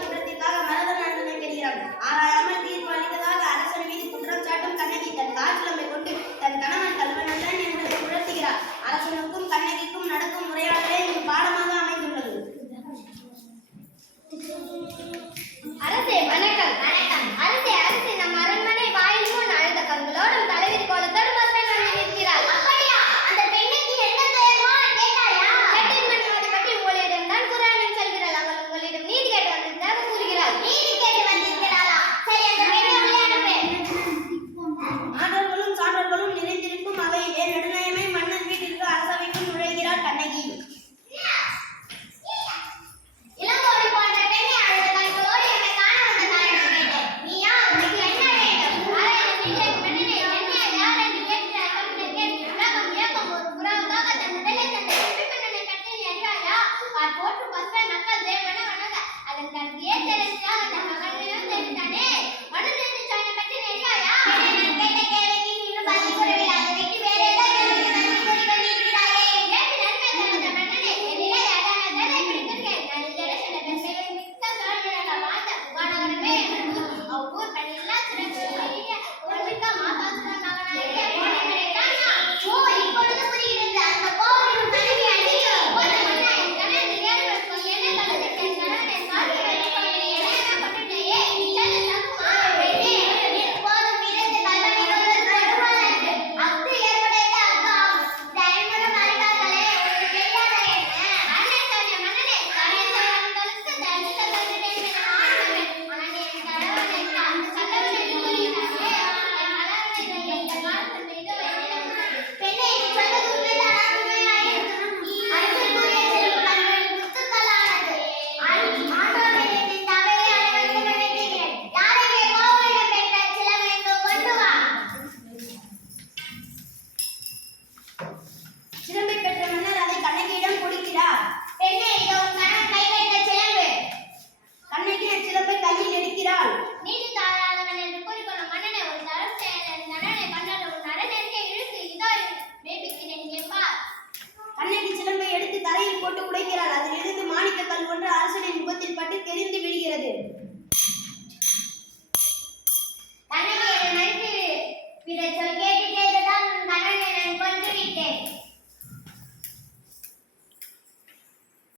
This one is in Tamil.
குற்றத்திற்காக மரண தண்டனை பெறுகிறாள். ஆராயாமல் தீர்ப்பு அளித்ததாக அரசன் மீது குற்றம் சாட்டும் கண்ணகி தன் காற்றிலமை கொண்டு தன் கணவன் கல்வனல்லன் என்பதை உணர்த்துகிறார். அரசனுக்கும் கண்ணகிக்கும் நடக்கும் உரையாடலே இது பாடமாக அமைந்துள்ளது. அரசே வணக்கம். வணக்கம். அரசே அரசே நம் அரண்மனை வாயில் முன் அழுத கண்களோடும் தலைவிரி கோலத்தோடும் பெண் வந்து நிற்கிறாள். அப்படியா? அந்த பெண்ணுக்கு என்ன தெரியுமா கேட்டாயா? கேட்டேன் மன்னன், அதை பற்றி உங்களிடம் தான் குரானில் சொல்கிறாள். அவள் உங்களிடம் நீதி கேட்டு வந்திருந்ததாக கூறுகிறாள். நீதி கேட்டு வந்திருக்கிறாளா? சரி, அந்த பெண்ணை உள்ளே அனுப்பு. ஆடர்களும் சான்றர்களும் நிறைந்திருக்கும் அவையிலே நடுநயமே மன்னன் வீட்டிற்கு அரசவைக்கும் நுழைகிறாள் கண்ணகி. இளங்கோடி போன்ற பெண்ணை அழுத கண்களோடு என்னை காண வந்த தாயிடம் கேட்டேன். நீயா? உனக்கு என்ன வேண்டும்? ஆராய்ந்து நீதிக்கு மன்னனே, என்னை யார் என்று கேட்கிறாய்? அவனை கேட்டு உலகம் இயக்கம் ஒரு புறாவுக்காக தன் உடலை தந்த பெண்ணனை கட்டி அறிவாயா? கார் போற்று பசுவை மக்கள் தேவன வணங்க அதன் தன்மையே தெரிஞ்சாக தன் மகனையும் தெரிந்தானே. மனு தெரிந்து சொன்ன கட்டி அறிவாயா? நான் கேட்ட கேள்விக்கு இன்னும் பதில் கூறவில்லை. அதை விட்டு வேற ஏதோ கேள்விக்கு பதில் கூறி கொண்டிருக்கிறாயே. கேட்டு நன்மை தந்த மன்னனே, என்னிலே அழகான தலை பிடித்திருக்கேன். நான் இந்த சொன்ன பெண்களை மிக்க தோழர்களாக வாழ்ந்த புகாநகரமே என்று அவ்வூர் பெண்ணெல்லாம் சிறப்பு ஒரு மிக்க மாதாசுரன் மகனாகிய கோடிகளை காணா. ஓ, இப்பொழுது புரிகிறது. அந்த கோவிலும் மனைவி அடியோ போன மன்னா என் கணவன் தெரியாதவர்கள் என்னை கலந்துட்டு என் கணவன் என் காலில் வைத்துக் கொண்டு என்னை கொண்டுட்டேயே. இச்செயல் தப்புமா? பெண்ணே, போதும் இருந்து கல்வனியோடு கடுவாளன்று அஃது ஏற்புடையது அஃது ஆகும். இந்த ஐம்புலம் அறிவார்களே, உனக்கு தெரியாத என்ன? அரணை தோழிய மன்னனே, தன்னை தோழர்களுக்கு தரிசிக்க தந்துட்டேன் என ஆனவன். ஆனால் என் கணவன் என்று அந்த கல்லவனை கூறுகிறானே, என் மலரனை எந்த காலத்தில் மீது என்னிடம் பெண்ணே, நீ சொல்வது உண்மைதானா? உண்மையாயிருக்கும். அரசர் கூறிய செல்வம் கண்களில் முத்துக்களானது. ஆண்டவனே, இந்த அவையை அனைவருக்கும் நினைக்கிறேன். யாரையே கோவலிடம் பெற்ற சிலவை இங்கு கொண்டு வா. சிலம்பை பெற்ற மன்னர் அதை கண்ணகியிடம் கொடுக்கிறார். பெண்ணே, இதோ உன் கணவன் கை வைத்த சிலம்பு. கண்ணகி அச்சிலம்பை கையில் எடுக்கிறாள். நீதி தாழாதவன் என்று கூறிக்கொள்ளும் மன்னனே, ஒரு தரம் செயல் என் கணவனை கண்டால் உன் அரணெருக்கே இழுத்து இதோ மேய்ப்பிக்கிறேன் இங்கே பார். கண்ணகி சிலம்பை எடுத்து தரையில் போட்டு உடைக்கிறாள். அதிலிருந்து மாணிக்க கல் ஒன்று அரசனின் முகத்தில் பட்டு தெரிந்து விடுகிறது. கண்ணகி